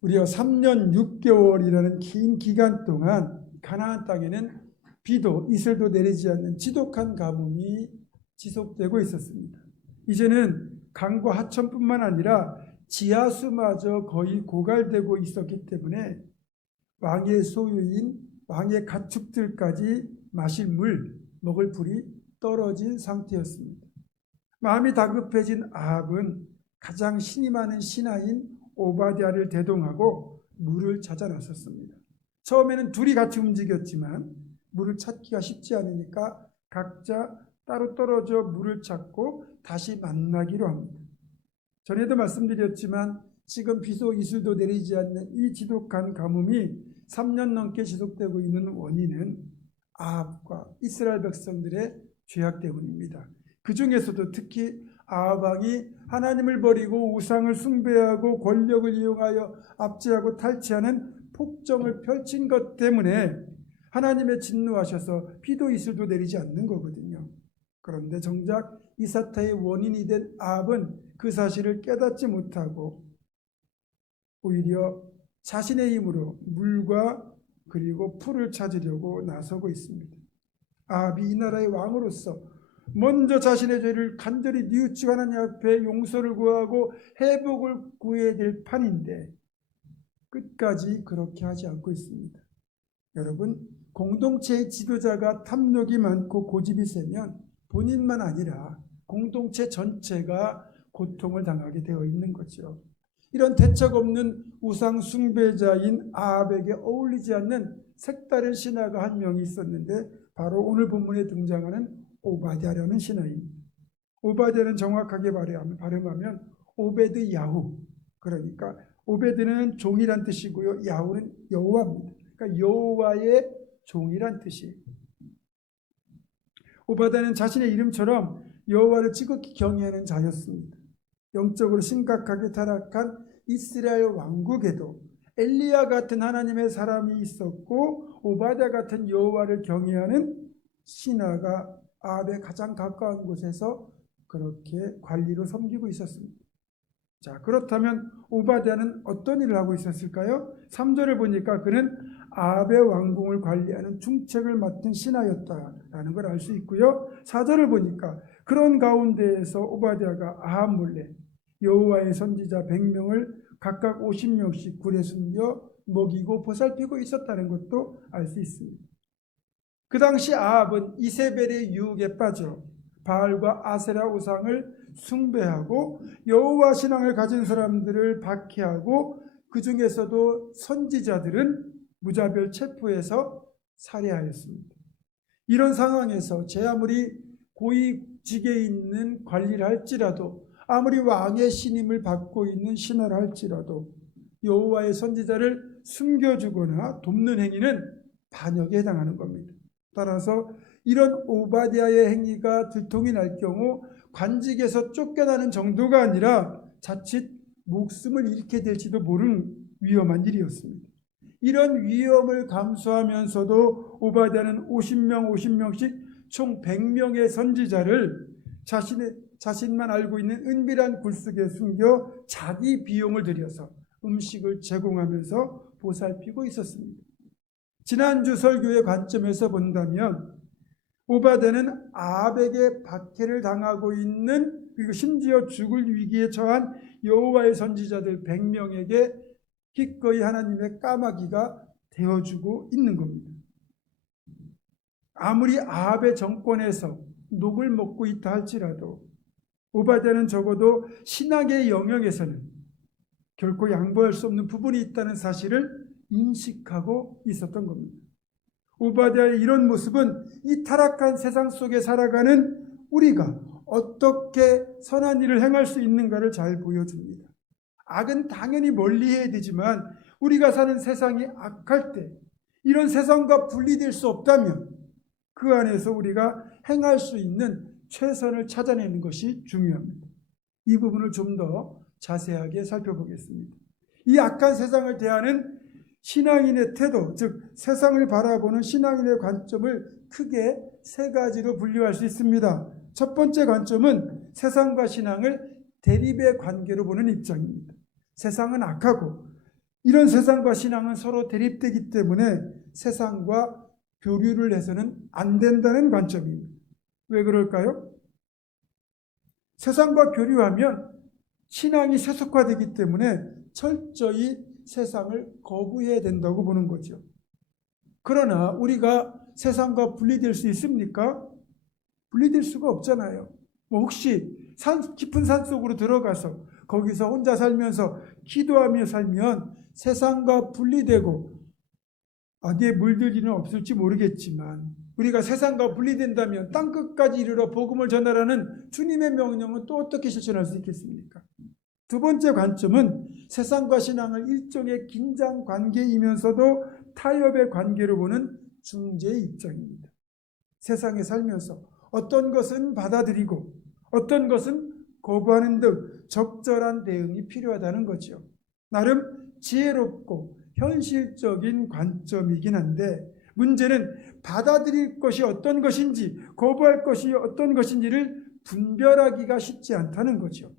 무려 3년 6개월이라는 긴 기간 동안 가나안 땅에는 비도 이슬도 내리지 않는 지독한 가뭄이 지속되고 있었습니다. 이제는 강과 하천뿐만 아니라 지하수마저 거의 고갈되고 있었기 때문에 왕의 소유인 왕의 가축들까지 마실 물, 먹을 불이 떨어진 상태였습니다. 마음이 다급해진 아합은 가장 신이 많은 신하인 오바댜를 대동하고 물을 찾아 나섰습니다. 처음에는 둘이 같이 움직였지만 물을 찾기가 쉽지 않으니까 각자 따로 떨어져 물을 찾고 다시 만나기로 합니다. 전에도 말씀드렸지만 지금 비도 이슬도 내리지 않는 이 지독한 가뭄이 3년 넘게 지속되고 있는 원인은 아합과 이스라엘 백성들의 죄악 때문입니다. 그 중에서도 특히 아합 왕이 하나님을 버리고 우상을 숭배하고 권력을 이용하여 압제하고 탈취하는 폭정을 펼친 것 때문에 하나님의 진노하셔서 비도 이슬도 내리지 않는 거거든요. 그런데 정작 이 사태의 원인이 된 아합은 그 사실을 깨닫지 못하고 오히려 자신의 힘으로 물과 그리고 풀을 찾으려고 나서고 있습니다. 아합이 이 나라의 왕으로서 먼저 자신의 죄를 간절히 뉘우치고 하나님 앞에 용서를 구하고 회복을 구해야 될 판인데 끝까지 그렇게 하지 않고 있습니다. 여러분, 공동체의 지도자가 탐욕이 많고 고집이 세면 본인만 아니라 공동체 전체가 고통을 당하게 되어 있는 거죠. 이런 대책 없는 우상 숭배자인 아합에게 어울리지 않는 색다른 신하가 한 명이 있었는데 바로 오늘 본문에 등장하는 오바댜라는 신하입니다. 오바댜는 정확하게 발음하면 오베드 야후, 그러니까 오베드는 종이란 뜻이고요, 야후는 여호와입니다. 그러니까 여호와의 종이란 뜻이에요. 오바댜는 자신의 이름처럼 여호와를 지극히 경외하는 자였습니다. 영적으로 심각하게 타락한 이스라엘 왕국에도 엘리야 같은 하나님의 사람이 있었고 오바댜 같은 여호와를 경외하는 신하가 아합의 가장 가까운 곳에서 그렇게 관리로 섬기고 있었습니다. 자, 그렇다면 오바댜는 어떤 일을 하고 있었을까요? 3절을 보니까 그는 아합의 왕궁을 관리하는 중책을 맡은 신하였다라는 걸 알 수 있고요. 4절을 보니까 그런 가운데에서 오바댜가 아합 몰래 여호와의 선지자 100명을 각각 50명씩 굴에 숨겨 먹이고 보살피고 있었다는 것도 알 수 있습니다. 그 당시 아합은 이세벨의 유혹에 빠져 바알과 아세라 우상을 숭배하고 여호와 신앙을 가진 사람들을 박해하고 그 중에서도 선지자들은 무자별 체포해서 살해하였습니다. 이런 상황에서 제 아무리 고위직에 있는 관리를 할지라도 아무리 왕의 신임을 받고 있는 신하를 할지라도 여호와의 선지자를 숨겨주거나 돕는 행위는 반역에 해당하는 겁니다. 따라서 이런 오바댜의 행위가 들통이 날 경우 관직에서 쫓겨나는 정도가 아니라 자칫 목숨을 잃게 될지도 모르는 위험한 일이었습니다. 이런 위험을 감수하면서도 오바댜는 50명씩 총 100명의 선지자를 자신만 알고 있는 은밀한 굴속에 숨겨 자기 비용을 들여서 음식을 제공하면서 보살피고 있었습니다. 지난주 설교의 관점에서 본다면 오바댜는 아합에게 박해를 당하고 있는 그리고 심지어 죽을 위기에 처한 여호와의 선지자들 100명에게 기꺼이 하나님의 까마귀가 되어주고 있는 겁니다. 아무리 아합의 정권에서 녹을 먹고 있다 할지라도 오바댜는 적어도 신학의 영역에서는 결코 양보할 수 없는 부분이 있다는 사실을 인식하고 있었던 겁니다. 오바댜의 이런 모습은 이 타락한 세상 속에 살아가는 우리가 어떻게 선한 일을 행할 수 있는가를 잘 보여줍니다. 악은 당연히 멀리해야 되지만 우리가 사는 세상이 악할 때 이런 세상과 분리될 수 없다면 그 안에서 우리가 행할 수 있는 최선을 찾아내는 것이 중요합니다. 이 부분을 좀 더 자세하게 살펴보겠습니다. 이 악한 세상을 대하는 신앙인의 태도, 즉 세상을 바라보는 신앙인의 관점을 크게 세 가지로 분류할 수 있습니다. 첫 번째 관점은 세상과 신앙을 대립의 관계로 보는 입장입니다. 세상은 악하고 이런 세상과 신앙은 서로 대립되기 때문에 세상과 교류를 해서는 안 된다는 관점입니다. 왜 그럴까요? 세상과 교류하면 신앙이 세속화되기 때문에 철저히 세상을 거부해야 된다고 보는 거죠. 그러나 우리가 세상과 분리될 수 있습니까? 분리될 수가 없잖아요. 혹시 깊은 산 속으로 들어가서 거기서 혼자 살면서 기도하며 살면 세상과 분리되고 악에 물들 일은 없을지 모르겠지만 우리가 세상과 분리된다면 땅끝까지 이르러 복음을 전하라는 주님의 명령은 또 어떻게 실천할 수 있겠습니까? 두 번째 관점은 세상과 신앙을 일종의 긴장 관계이면서도 타협의 관계로 보는 중재의 입장입니다. 세상에 살면서 어떤 것은 받아들이고 어떤 것은 거부하는 등 적절한 대응이 필요하다는 거죠. 나름 지혜롭고 현실적인 관점이긴 한데 문제는 받아들일 것이 어떤 것인지 거부할 것이 어떤 것인지를 분별하기가 쉽지 않다는 거죠.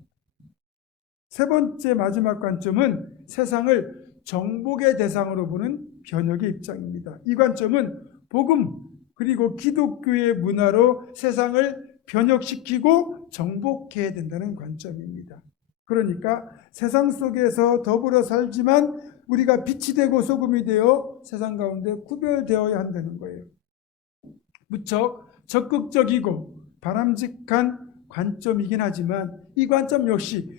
세 번째 마지막 관점은 세상을 정복의 대상으로 보는 변혁의 입장입니다. 이 관점은 복음 그리고 기독교의 문화로 세상을 변혁시키고 정복해야 된다는 관점입니다. 그러니까 세상 속에서 더불어 살지만 우리가 빛이 되고 소금이 되어 세상 가운데 구별되어야 한다는 거예요. 무척 적극적이고 바람직한 관점이긴 하지만 이 관점 역시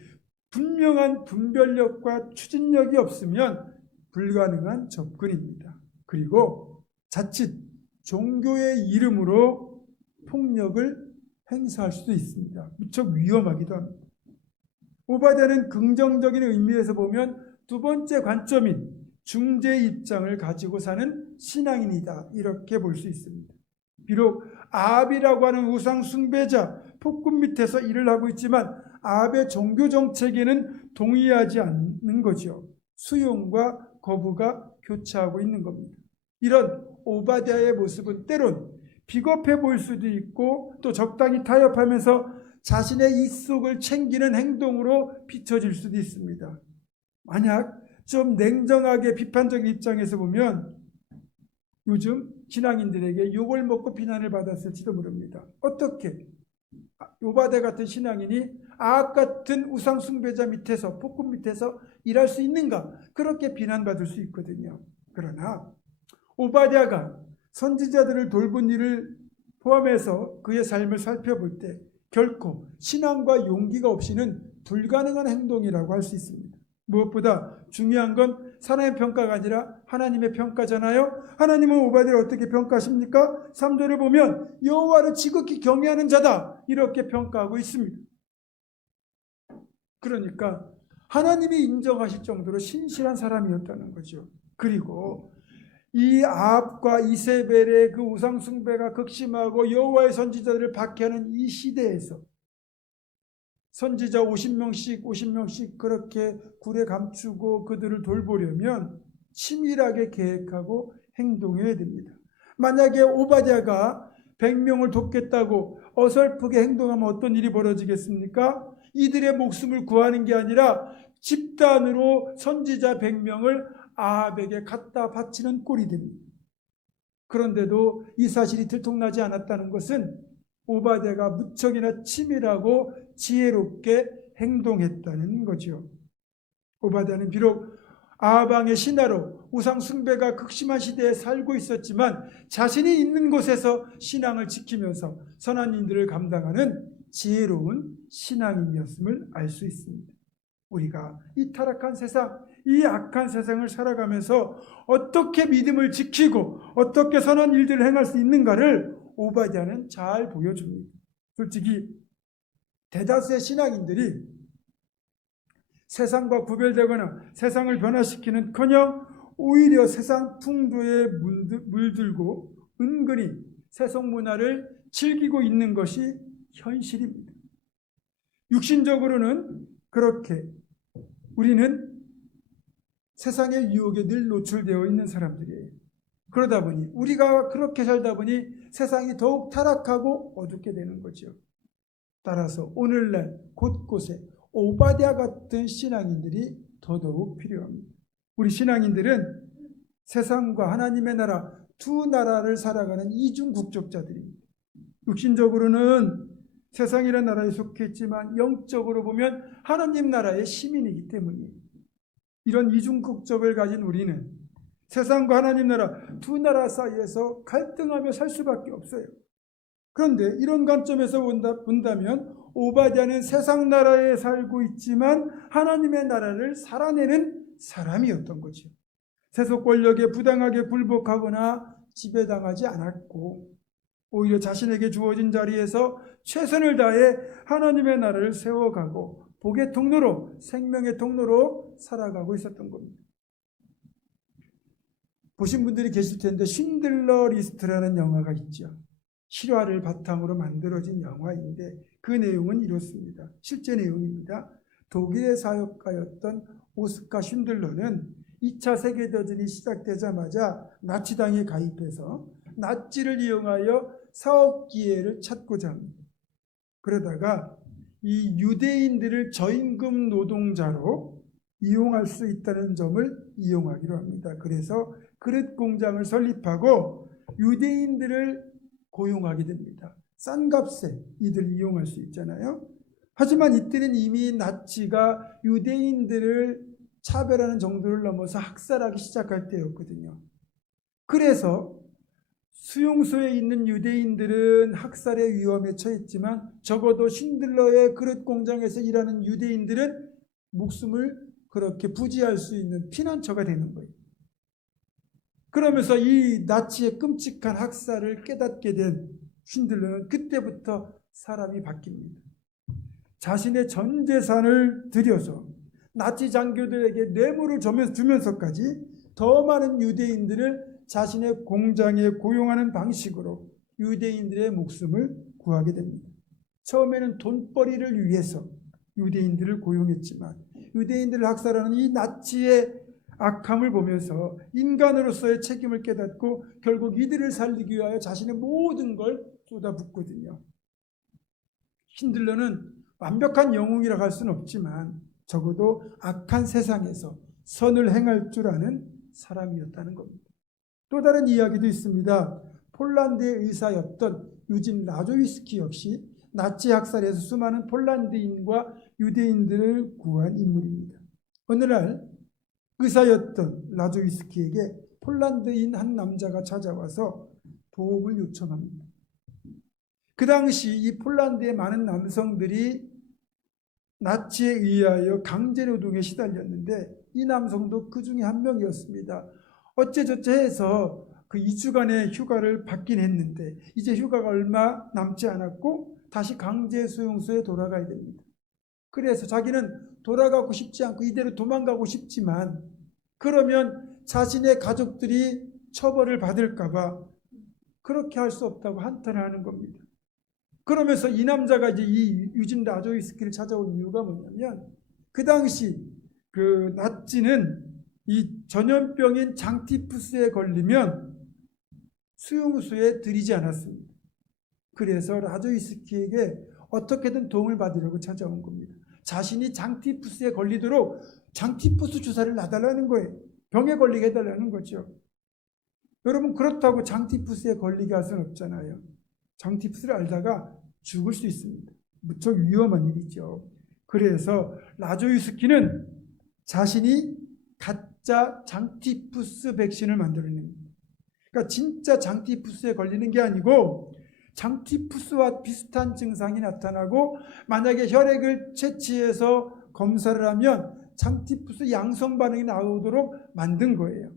분명한 분별력과 추진력이 없으면 불가능한 접근입니다. 그리고 자칫 종교의 이름으로 폭력을 행사할 수도 있습니다. 무척 위험하기도 합니다. 오바댜는 긍정적인 의미에서 보면 두 번째 관점인 중재의 입장을 가지고 사는 신앙인이다 이렇게 볼 수 있습니다. 비록 아합이라고 하는 우상 숭배자 폭군 밑에서 일을 하고 있지만 아합의 종교 정책에는 동의하지 않는 거죠. 수용과 거부가 교차하고 있는 겁니다. 이런 오바댜의 모습은 때론 비겁해 보일 수도 있고 또 적당히 타협하면서 자신의 입속을 챙기는 행동으로 비춰질 수도 있습니다. 만약 좀 냉정하게 비판적인 입장에서 보면 요즘 신앙인들에게 욕을 먹고 비난을 받았을지도 모릅니다. 어떻게 오바댜 같은 신앙인이 아합 같은 우상 숭배자 밑에서 폭군 밑에서 일할 수 있는가? 그렇게 비난받을 수 있거든요. 그러나 오바댜가 선지자들을 돌본 일을 포함해서 그의 삶을 살펴볼 때 결코 신앙과 용기가 없이는 불가능한 행동이라고 할 수 있습니다. 무엇보다 중요한 건 사람의 평가가 아니라 하나님의 평가잖아요. 하나님은 오바댜를 어떻게 평가하십니까? 3절을 보면 여호와를 지극히 경외하는 자다 이렇게 평가하고 있습니다. 그러니까 하나님이 인정하실 정도로 신실한 사람이었다는 거죠. 그리고 이 아합과 이세벨의 그 우상 숭배가 극심하고 여호와의 선지자들을 박해하는 이 시대에서 선지자 50명씩 그렇게 굴에 감추고 그들을 돌보려면 치밀하게 계획하고 행동해야 됩니다. 만약에 오바댜가 100명을 돕겠다고 어설프게 행동하면 어떤 일이 벌어지겠습니까? 이들의 목숨을 구하는 게 아니라 집단으로 선지자 100명을 아합에게 갖다 바치는 꼴이 됩니다. 그런데도 이 사실이 들통나지 않았다는 것은 오바댜가 무척이나 치밀하고 지혜롭게 행동했다는 거죠. 오바댜는 비록 아합 왕의 신하로 우상 숭배가 극심한 시대에 살고 있었지만 자신이 있는 곳에서 신앙을 지키면서 선한 일들을 감당하는 지혜로운 신앙인이었음을 알 수 있습니다. 우리가 이 타락한 세상, 이 악한 세상을 살아가면서 어떻게 믿음을 지키고 어떻게 선한 일들을 행할 수 있는가를 오바댜는 잘 보여줍니다. 솔직히 대다수의 신앙인들이 세상과 구별되거나 세상을 변화시키는커녕 오히려 세상 풍조에 물들고 은근히 세속 문화를 즐기고 있는 것이 현실입니다. 육신적으로는 그렇게 우리는 세상의 유혹에 늘 노출되어 있는 사람들이에요. 그러다 보니 우리가 그렇게 살다 보니 세상이 더욱 타락하고 어둡게 되는 거죠. 따라서 오늘날 곳곳에 오바댜 같은 신앙인들이 더더욱 필요합니다. 우리 신앙인들은 세상과 하나님의 나라 두 나라를 살아가는 이중 국적자들입니다. 육신적으로는 세상이라는 나라에 속해 있지만 영적으로 보면 하나님 나라의 시민이기 때문이에요. 이런 이중 국적을 가진 우리는 세상과 하나님 나라 두 나라 사이에서 갈등하며 살 수밖에 없어요. 그런데 이런 관점에서 본다면 오바댜는 세상 나라에 살고 있지만 하나님의 나라를 살아내는 사람이었던 거죠. 세속 권력에 부당하게 굴복하거나 지배당하지 않았고 오히려 자신에게 주어진 자리에서 최선을 다해 하나님의 나라를 세워가고 복의 통로로, 생명의 통로로 살아가고 있었던 겁니다. 보신 분들이 계실 텐데 쉰들러 리스트라는 영화가 있죠. 실화를 바탕으로 만들어진 영화인데 그 내용은 이렇습니다. 실제 내용입니다. 독일의 사역가였던 오스카 쉰들러는 2차 세계대전이 시작되자마자 나치당에 가입해서 나치를 이용하여 사업 기회를 찾고자 합니다. 그러다가 이 유대인들을 저임금 노동자로 이용할 수 있다는 점을 이용하기로 합니다. 그래서 그릇 공장을 설립하고 유대인들을 고용하게 됩니다. 싼 값에 이들 이용할 수 있잖아요. 하지만 이때는 이미 나치가 유대인들을 차별하는 정도를 넘어서 학살하기 시작할 때였거든요. 그래서 수용소에 있는 유대인들은 학살의 위험에 처했지만 적어도 쉰들러의 그릇 공장에서 일하는 유대인들은 목숨을 그렇게 부지할 수 있는 피난처가 되는 거예요. 그러면서 이 나치의 끔찍한 학살을 깨닫게 된 쉰들러는 그때부터 사람이 바뀝니다. 자신의 전 재산을 들여서 나치 장교들에게 뇌물을 주면서까지 더 많은 유대인들을 자신의 공장에 고용하는 방식으로 유대인들의 목숨을 구하게 됩니다. 처음에는 돈벌이를 위해서 유대인들을 고용했지만 유대인들을 학살하는 이 나치의 악함을 보면서 인간으로서의 책임을 깨닫고 결국 이들을 살리기 위하여 자신의 모든 걸 쏟아붓거든요. 쉰들러는 완벽한 영웅이라고 할 수는 없지만 적어도 악한 세상에서 선을 행할 줄 아는 사람이었다는 겁니다. 또 다른 이야기도 있습니다. 폴란드의 의사였던 유진 라조위스키 역시 나치 학살에서 수많은 폴란드인과 유대인들을 구한 인물입니다. 어느 날 의사였던 라조위스키에게 폴란드인 한 남자가 찾아와서 도움을 요청합니다. 그 당시 이 폴란드의 많은 남성들이 나치에 의하여 강제노동에 시달렸는데 이 남성도 그 중에 한 명이었습니다. 어째저째 해서 그 2주간의 휴가를 받긴 했는데 이제 휴가가 얼마 남지 않았고 다시 강제 수용소에 돌아가야 됩니다. 그래서 자기는 돌아가고 싶지 않고 이대로 도망가고 싶지만 그러면 자신의 가족들이 처벌을 받을까 봐 그렇게 할 수 없다고 한탄을 하는 겁니다. 그러면서 이 남자가 이제 이 유진 라조위스키를 찾아온 이유가 뭐냐면 그 당시 그 나치는 이 전염병인 장티푸스에 걸리면 수용소에 들이지 않았습니다. 그래서 라조위스키에게 어떻게든 도움을 받으려고 찾아온 겁니다. 자신이 장티푸스에 걸리도록 장티푸스 주사를 놔달라는 거예요. 병에 걸리게 해달라는 거죠. 여러분 그렇다고 장티푸스에 걸리게 할 수는 없잖아요. 장티푸스를 알다가 죽을 수 있습니다. 무척 위험한 일이죠. 그래서 라조위스키는 자신이 가짜 장티푸스 백신을 만들어냅니다. 그러니까 진짜 장티푸스에 걸리는 게 아니고 장티푸스와 비슷한 증상이 나타나고 만약에 혈액을 채취해서 검사를 하면 장티푸스 양성 반응이 나오도록 만든 거예요.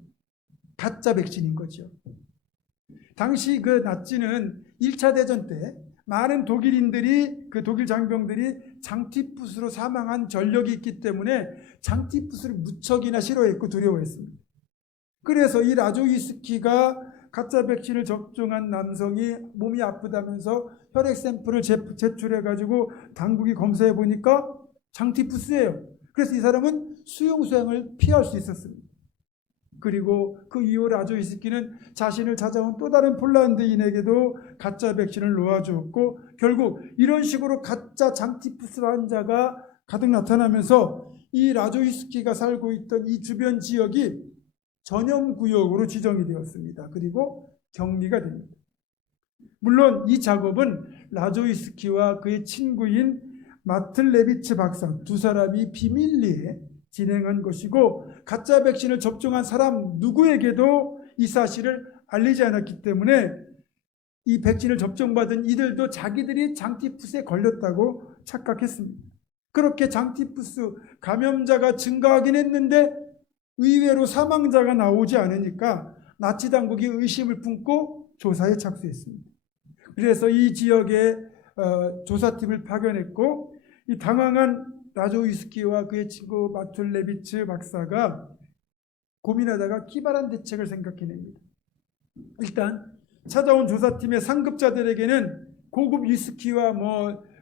가짜 백신인 거죠. 당시 그 나치는 1차 대전 때 많은 독일인들이 그 독일 장병들이 장티푸스로 사망한 전력이 있기 때문에 장티푸스를 무척이나 싫어했고 두려워했습니다. 그래서 이 라조위스키가 가짜 백신을 접종한 남성이 몸이 아프다면서 혈액 샘플을 제출해가지고 당국이 검사해 보니까 장티푸스예요. 그래서 이 사람은 수용소행을 피할 수 있었습니다. 그리고 그 이후 라조위스키는 자신을 찾아온 또 다른 폴란드인에게도 가짜 백신을 놓아주었고 결국 이런 식으로 가짜 장티푸스 환자가 가득 나타나면서 이 라조이스키가 살고 있던 이 주변 지역이 전염구역으로 지정이 되었습니다. 그리고 격리가 됩니다. 물론 이 작업은 라조이스키와 그의 친구인 마틀레비츠 박사 두 사람이 비밀리에 진행한 것이고, 가짜 백신을 접종한 사람 누구에게도 이 사실을 알리지 않았기 때문에 이 백신을 접종받은 이들도 자기들이 장티푸스에 걸렸다고 착각했습니다. 그렇게 장티푸스 감염자가 증가하긴 했는데 의외로 사망자가 나오지 않으니까 나치 당국이 의심을 품고 조사에 착수했습니다. 그래서 이 지역에 조사팀을 파견했고, 이 당황한 라조이스키와 그의 친구 마툴레비츠 박사가 고민하다가 기발한 대책을 생각해냅니다. 일단 찾아온 조사팀의 상급자들에게는 고급 위스키와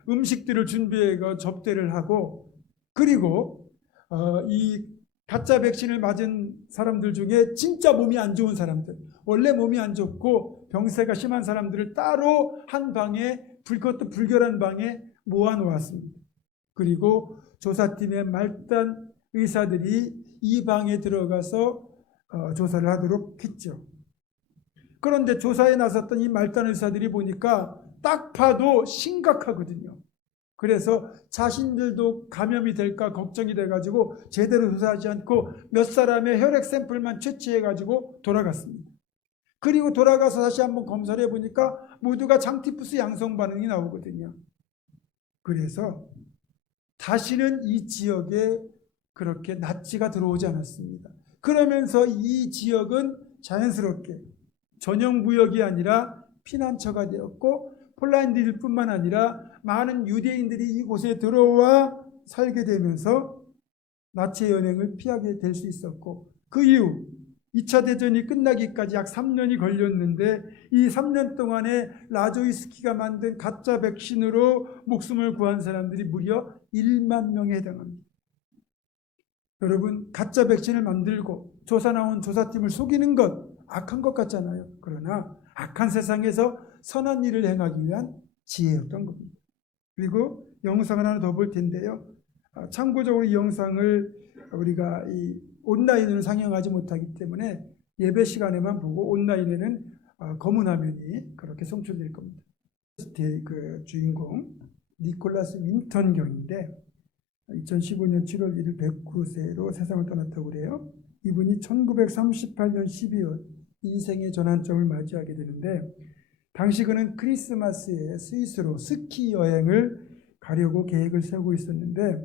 음식들을 준비해 접대를 하고, 그리고 이 가짜 백신을 맞은 사람들 중에 진짜 몸이 안 좋은 사람들, 원래 몸이 안 좋고 병세가 심한 사람들을 따로 한 방에, 그것도 불결한 방에 모아놓았습니다. 그리고 조사팀의 말단 의사들이 이 방에 들어가서 조사를 하도록 했죠. 그런데 조사에 나섰던 이 말단 의사들이 보니까 딱 봐도 심각하거든요. 그래서 자신들도 감염이 될까 걱정이 돼가지고 제대로 조사하지 않고 몇 사람의 혈액 샘플만 채취해가지고 돌아갔습니다. 그리고 돌아가서 다시 한번 검사를 해보니까 모두가 장티푸스 양성 반응이 나오거든요. 그래서 다시는 이 지역에 그렇게 나치가 들어오지 않았습니다. 그러면서 이 지역은 자연스럽게 전염구역이 아니라 피난처가 되었고, 폴란드일 뿐만 아니라 많은 유대인들이 이곳에 들어와 살게 되면서 나치의 연행을 피하게 될 수 있었고, 그 이후 2차 대전이 끝나기까지 약 3년이 걸렸는데 이 3년 동안에 라조이스키가 만든 가짜 백신으로 목숨을 구한 사람들이 무려 1만 명에 해당합니다. 여러분, 가짜 백신을 만들고 조사 나온 조사팀을 속이는 것 악한 것 같잖아요. 그러나 악한 세상에서 선한 일을 행하기 위한 지혜였던 겁니다. 그리고 영상을 하나 더 볼 텐데요. 참고적으로 이 영상을 우리가 이 온라인으로 상영하지 못하기 때문에 예배 시간에만 보고, 온라인에는 검은 화면이 그렇게 송출될 겁니다. 그 주인공 니콜라스 윈턴 경인데 2015년 7월 1일 109세로 세상을 떠났다고 그래요. 이분이 1938년 12월 인생의 전환점을 맞이하게 되는데, 당시 그는 크리스마스에 스위스로 스키 여행을 가려고 계획을 세우고 있었는데,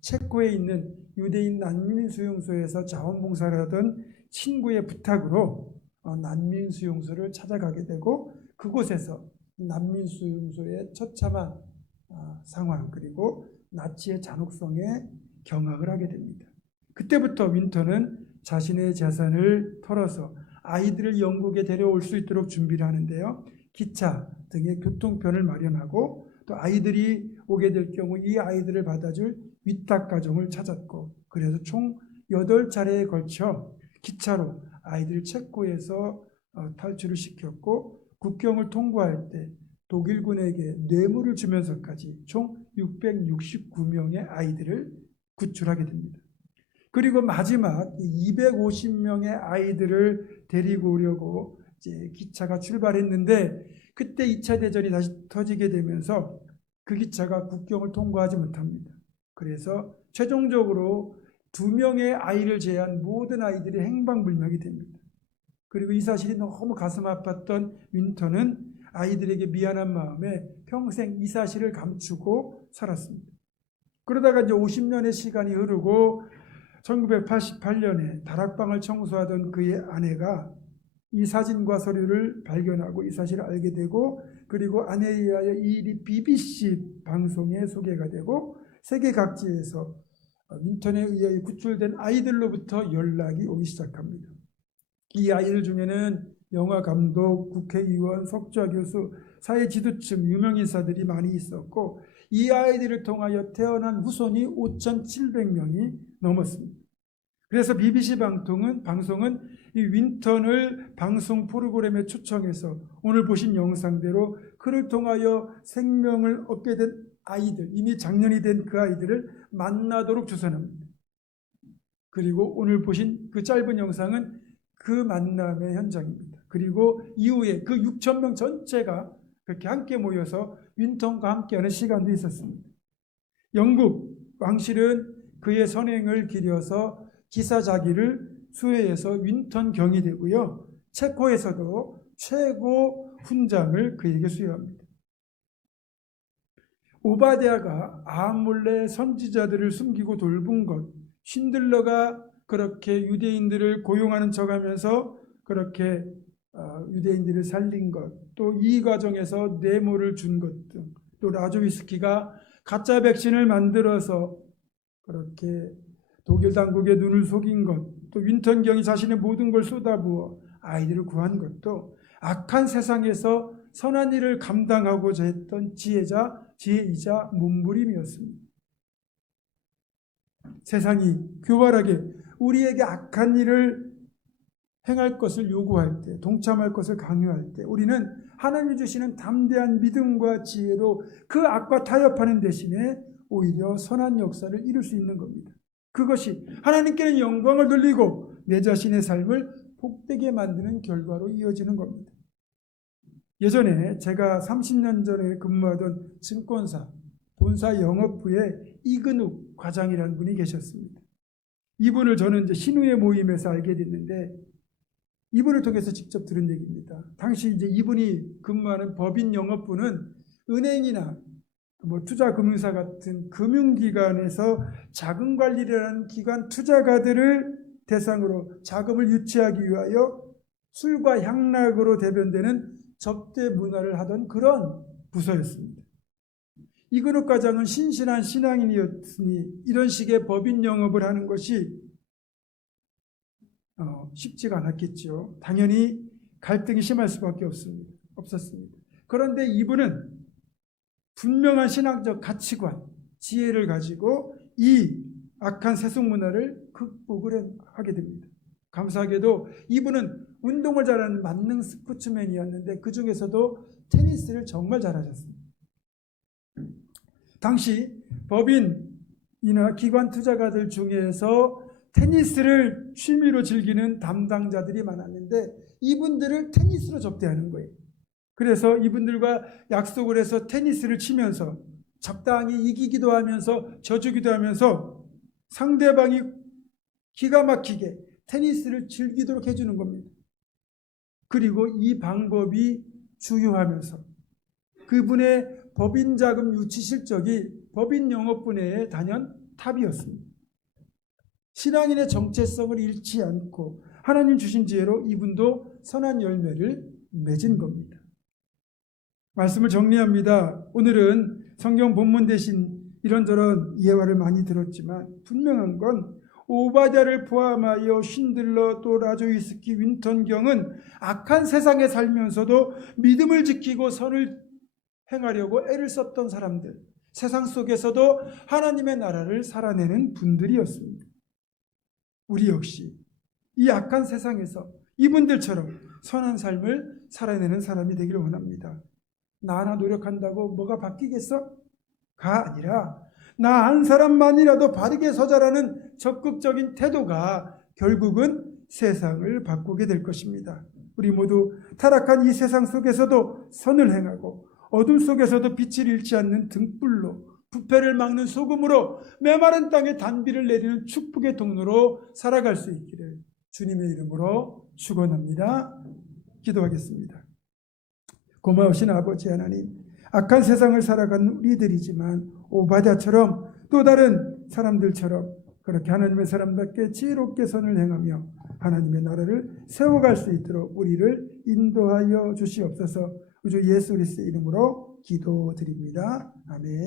체코에 있는 유대인 난민수용소에서 자원봉사를 하던 친구의 부탁으로 난민수용소를 찾아가게 되고, 그곳에서 난민수용소의 처참한 상황, 그리고 나치의 잔혹성에 경악을 하게 됩니다. 그때부터 윈턴은 자신의 재산을 털어서 아이들을 영국에 데려올 수 있도록 준비를 하는데요. 기차 등의 교통편을 마련하고, 또 아이들이 오게 될 경우 이 아이들을 받아줄 위탁 가정을 찾았고, 그래서 총 8차례에 걸쳐 기차로 아이들을 체코에서 탈출을 시켰고, 국경을 통과할 때 독일군에게 뇌물을 주면서까지 총 669명의 아이들을 구출하게 됩니다. 그리고 마지막 250명의 아이들을 데리고 오려고 이제 기차가 출발했는데, 그때 2차 대전이 다시 터지게 되면서 그 기차가 국경을 통과하지 못합니다. 그래서 최종적으로 2명의 아이를 제외한 모든 아이들이 행방불명이 됩니다. 그리고 이 사실이 너무 가슴 아팠던 윈턴은 아이들에게 미안한 마음에 평생 이 사실을 감추고 살았습니다. 그러다가 이제 50년의 시간이 흐르고 1988년에 다락방을 청소하던 그의 아내가 이 사진과 서류를 발견하고 이 사실을 알게 되고, 그리고 아내에 의하여 이 일이 BBC 방송에 소개가 되고, 세계 각지에서 윈턴에 의해 구출된 아이들로부터 연락이 오기 시작합니다. 이 아이들 중에는 영화 감독, 국회의원, 석좌 교수, 사회 지도층, 유명인사들이 많이 있었고, 이 아이들을 통하여 태어난 후손이 5,700명이 넘었습니다. 그래서 BBC 방송은 이 윈턴을 방송 프로그램에 초청해서 오늘 보신 영상대로 그를 통하여 생명을 얻게 된 아이들, 이미 장년이 된 그 아이들을 만나도록 주선합니다. 그리고 오늘 보신 그 짧은 영상은 그 만남의 현장입니다. 그리고 이후에 그 6천 명 전체가 그렇게 함께 모여서 윈턴과 함께하는 시간도 있었습니다. 영국 왕실은 그의 선행을 기려서 기사자기를 수혜해서 윈턴 경이 되고요. 체코에서도 최고 훈장을 그에게 수여합니다. 오바댜가 아함몰래 선지자들을 숨기고 돌본 것, 신들러가 그렇게 유대인들을 고용하는 척하면서 그렇게 유대인들을 살린 것, 또 이 과정에서 뇌물을 준 것 등, 또 라조위스키가 가짜 백신을 만들어서 그렇게 독일 당국의 눈을 속인 것, 또 윈턴경이 자신의 모든 걸 쏟아부어 아이들을 구한 것도 악한 세상에서 선한 일을 감당하고자 했던 지혜이자 몸부림이었습니다. 세상이 교활하게 우리에게 악한 일을 행할 것을 요구할 때, 동참할 것을 강요할 때 우리는 하나님이 주시는 담대한 믿음과 지혜로 그 악과 타협하는 대신에 오히려 선한 역사를 이룰 수 있는 겁니다. 그것이 하나님께는 영광을 돌리고 내 자신의 삶을 복되게 만드는 결과로 이어지는 겁니다. 예전에 제가 30년 전에 근무하던 증권사 본사 영업부에 이근욱 과장이라는 분이 계셨습니다. 이분을 저는 이제 신우의 모임에서 알게 됐는데 이분을 통해서 직접 들은 얘기입니다. 당시 이제 이분이 근무하는 법인 영업부는 은행이나 투자금융사 같은 금융기관에서 자금관리라는 기관 투자가들을 대상으로 자금을 유치하기 위하여 술과 향락으로 대변되는 접대 문화를 하던 그런 부서였습니다. 이근욱 과장은 신실한 신앙인이었으니 이런 식의 법인 영업을 하는 것이 쉽지가 않았겠죠. 당연히 갈등이 심할 수밖에 없었습니다. 그런데 이분은 분명한 신앙적 가치관, 지혜를 가지고 이 악한 세속 문화를 극복을 하게 됩니다. 감사하게도 이분은 운동을 잘하는 만능 스포츠맨이었는데 그 중에서도 테니스를 정말 잘하셨습니다. 당시 법인이나 기관 투자가들 중에서 테니스를 취미로 즐기는 담당자들이 많았는데 이분들을 테니스로 접대하는 거예요. 그래서 이분들과 약속을 해서 테니스를 치면서 적당히 이기기도 하면서 져주기도 하면서 상대방이 기가 막히게 테니스를 즐기도록 해주는 겁니다. 그리고 이 방법이 주요하면서 그분의 법인 자금 유치 실적이 법인 영업분야의 단연 탑이었습니다. 신앙인의 정체성을 잃지 않고 하나님 주신 지혜로 이분도 선한 열매를 맺은 겁니다. 말씀을 정리합니다. 오늘은 성경 본문 대신 이런저런 예화를 많이 들었지만 분명한 건 오바댜를 포함하여 신들러 또 라조위스키 윈턴경은 악한 세상에 살면서도 믿음을 지키고 선을 행하려고 애를 썼던 사람들, 세상 속에서도 하나님의 나라를 살아내는 분들이었습니다. 우리 역시 이 악한 세상에서 이분들처럼 선한 삶을 살아내는 사람이 되기를 원합니다. 나 하나 노력한다고 뭐가 바뀌겠어? 가 아니라 나 한 사람만이라도 바르게 서자라는 적극적인 태도가 결국은 세상을 바꾸게 될 것입니다. 우리 모두 타락한 이 세상 속에서도 선을 행하고 어둠 속에서도 빛을 잃지 않는 등불로 부패를 막는 소금으로 메마른 땅에 단비를 내리는 축복의 통로로 살아갈 수 있기를 주님의 이름으로 축원합니다. 기도하겠습니다. 고마우신 아버지 하나님, 악한 세상을 살아가는 우리들이지만 오바댜처럼 또 다른 사람들처럼 그렇게 하나님의 사람답게 지혜롭게 선을 행하며 하나님의 나라를 세워갈 수 있도록 우리를 인도하여 주시옵소서. 우주 예수 그리스도의 이름으로 기도드립니다. 아멘.